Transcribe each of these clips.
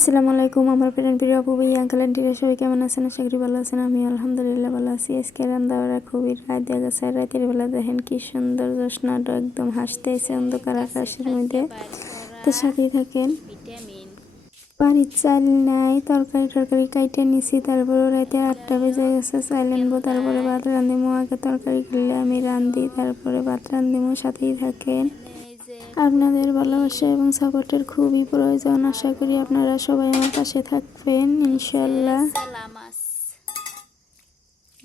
আসসালামু আলাইকুম আমার প্রিয় আপু ভাই আঙ্কেল আন্টিরা সবাই কেমন আছেন? আশা করি ভালো আছেন। আমি আলহামদুলিল্লাহ ভালো আছি। আজকে রান্নাবাড়া খুবই রাত দিয়ে গেছে। রাতের বেলা দেখেন কি সুন্দর জ্যোৎস্নাটা একদম হাসতেছে অন্ধকার আকাশের মধ্যে। তো সাথেই থাকেন। বাড়ির চাল নাই, তরকারি কাইটে নিছি। তারপরে রাতে 8টা বেজে গেছে, চাল আনবো, তারপরে ভাত রান্ধিমো। আগে তরকারি করলে আমি রান্ধি, তারপরে ভাত রান্ধিমো। সাথেই থাকেন। আপনাদের ভালোবাসা এবং সাপোর্টের খুবই প্রয়োজন। আশা করি আপনারা সবাই আমার পাশে থাকবেন ইনশাল্লাহ।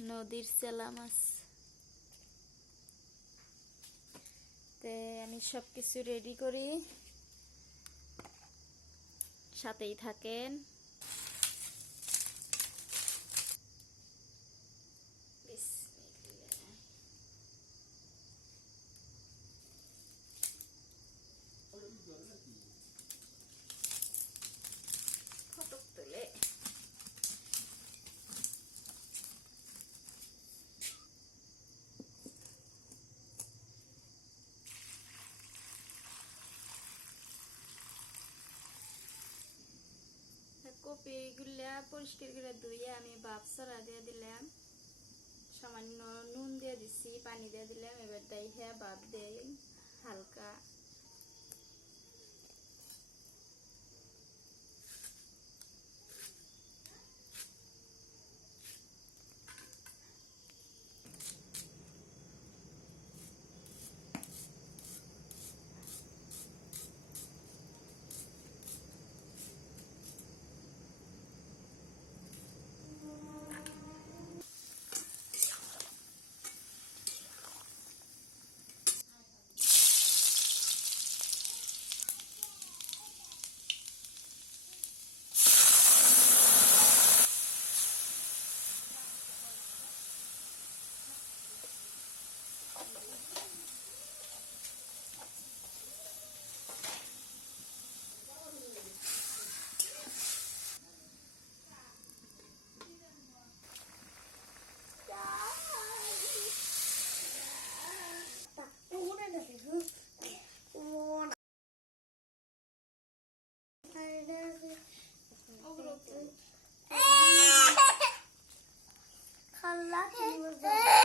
নদীর চেলা মাছ। আমি সবকিছু রেডি করি, সাথেই থাকেন। ফটক তুলে কপিগুলা পরিষ্কার করে ধুয়ে আমি ভাপ ছড়া দিয়ে দিলাম, সামান্য নুন দিয়ে দিছি, পানি দিয়ে দিলাম। এবার তাই ভাপ দেই হালকা।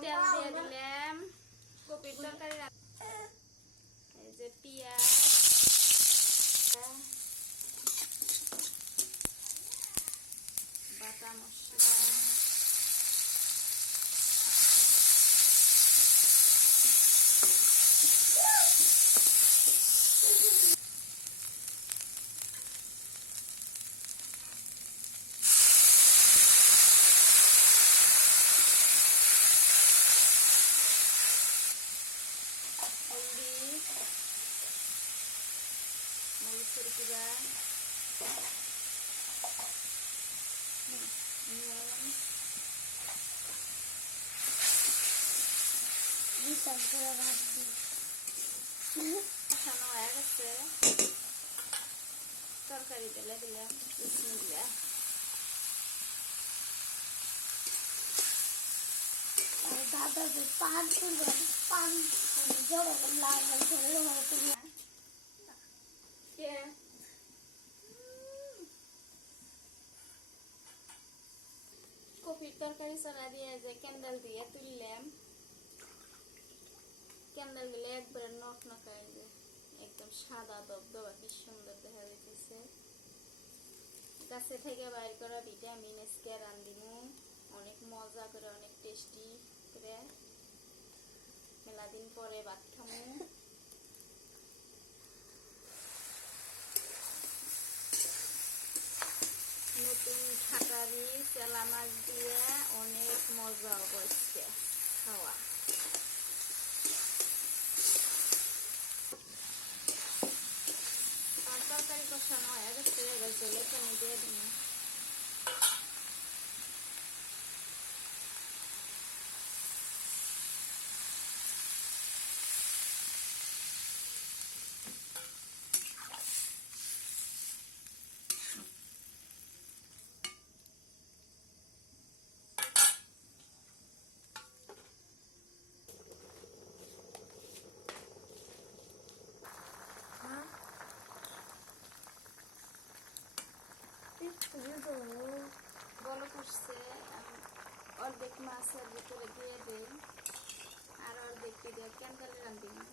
তেল দিয়ে দিলাম কপির তরকারি। এই যে পেঁয়াজ, বাটা মশলা, হলদি, মরিচের গুঁড়া, হয়ে গেছে। তরকারি তেলে দিলাম বিসমিল্লাহ। কপির তরকারি চড়া দিয়ে যে ক্যান্ডেল দিয়ে তুললাম, ক্যান্ডেল গুলো একবারে নকনকায়, যে একদম সাদা দবদবা, কি সুন্দর দেখা যাইতেছে। গাছে থেকে বাইর করা ভিটামিন আজকে রান্ধিমু অনেক মজা করে, অনেক টেস্টি করে। মেলা দিন পরে ভাত খামু। নতুন খাটারি চেলা মাছ দিয়ে অনেক মজা অবশ্যই খাওয়া। তরকারি কষানো হয়ে গেছে, এবার জলে পানি দিয়ে দিন। বলক উঠছে, আমি অর্ধেক মাছের ভিতরে দিয়ে দিই আর অর্ধেকটি দিয়ে ক্যান্ডালে রান্ধি না।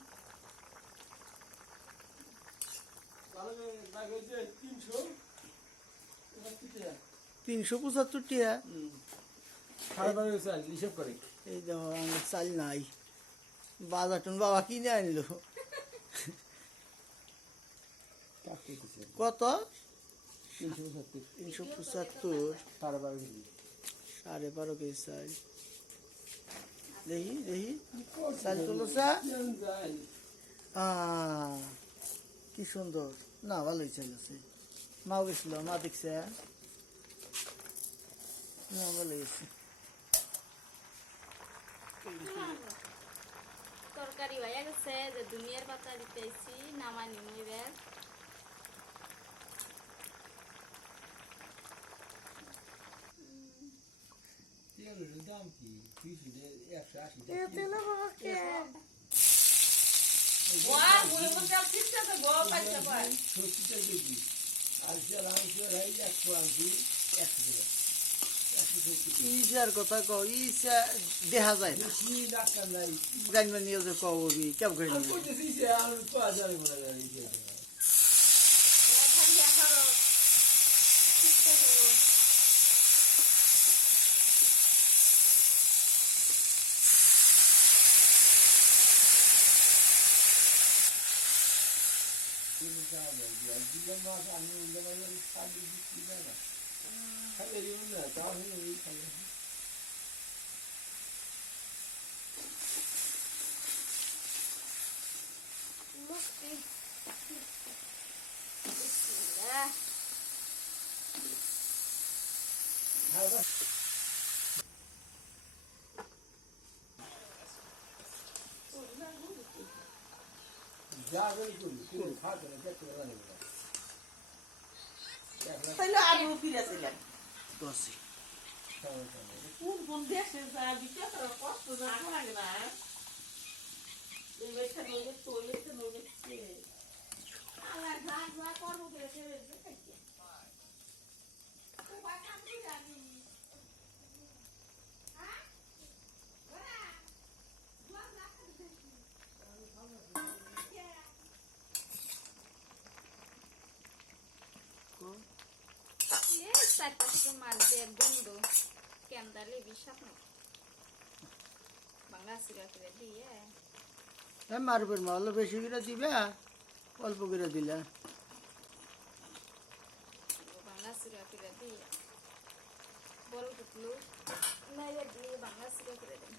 375 টিয়া। হিসাব করে এই দেখো আমার চাল নাই, বাজারটন বাবা কিনে আনলো। কত? 375, 12.5 কেজি চাল। দেখি দেখি চাল তুলছা, কি সুন্দর, না ভালোই চাল আছে। মাও গেছিল, মা দেখছে, না ভালো গেছে। তরকারি হয়ে গেছে, যে দুনিয়ার পাতা দিতেছি, নামানি এবার। দাম কি 180 সত্যিটা দেখি আর যারা আনছে 100 আনছি 100 টাকা। ইসার কথা কও, ইসা দেখা যায় না। বেশি ডাক্তার নাই গাইমা নিয়ে যে কও কেমন করে আমি নিবে? করতেছি যে আর তো আজারে মনে যায় খালি এখারো চেষ্টা করো। দিলাম মাছ আমি খালি দিচ্ছি না খালি না তাহলে খালি মুক্তি বিসমিল্লাহ। যাবেন করি খাতে না দেখতে পারেন না তাইলে আলু ফিরেছিলেন দশে কোন কোন দেশে যায় বিশেষ কষ্ট জানা লাগে না এই বেটা নইলে তোইলে নইলে আলা যা যা করব করে ছেড়ে দিতে তো বাটা তুই জানি হ্যাঁ বড়া দুয়া রাখা দিছি এই চারপাশে মাছ দিয়ে বন্ধু ক্যান্ডালে বিষাপ না বাংলা সিরা করে দিয়ে মারবেন মা, অল্প বেশি করে দিবে, অল্প করে দিলে বাংলা সিরা করে দিয়ে বড় টুকলু নাইলে দিয়ে বাংলা সিরা করে দেন।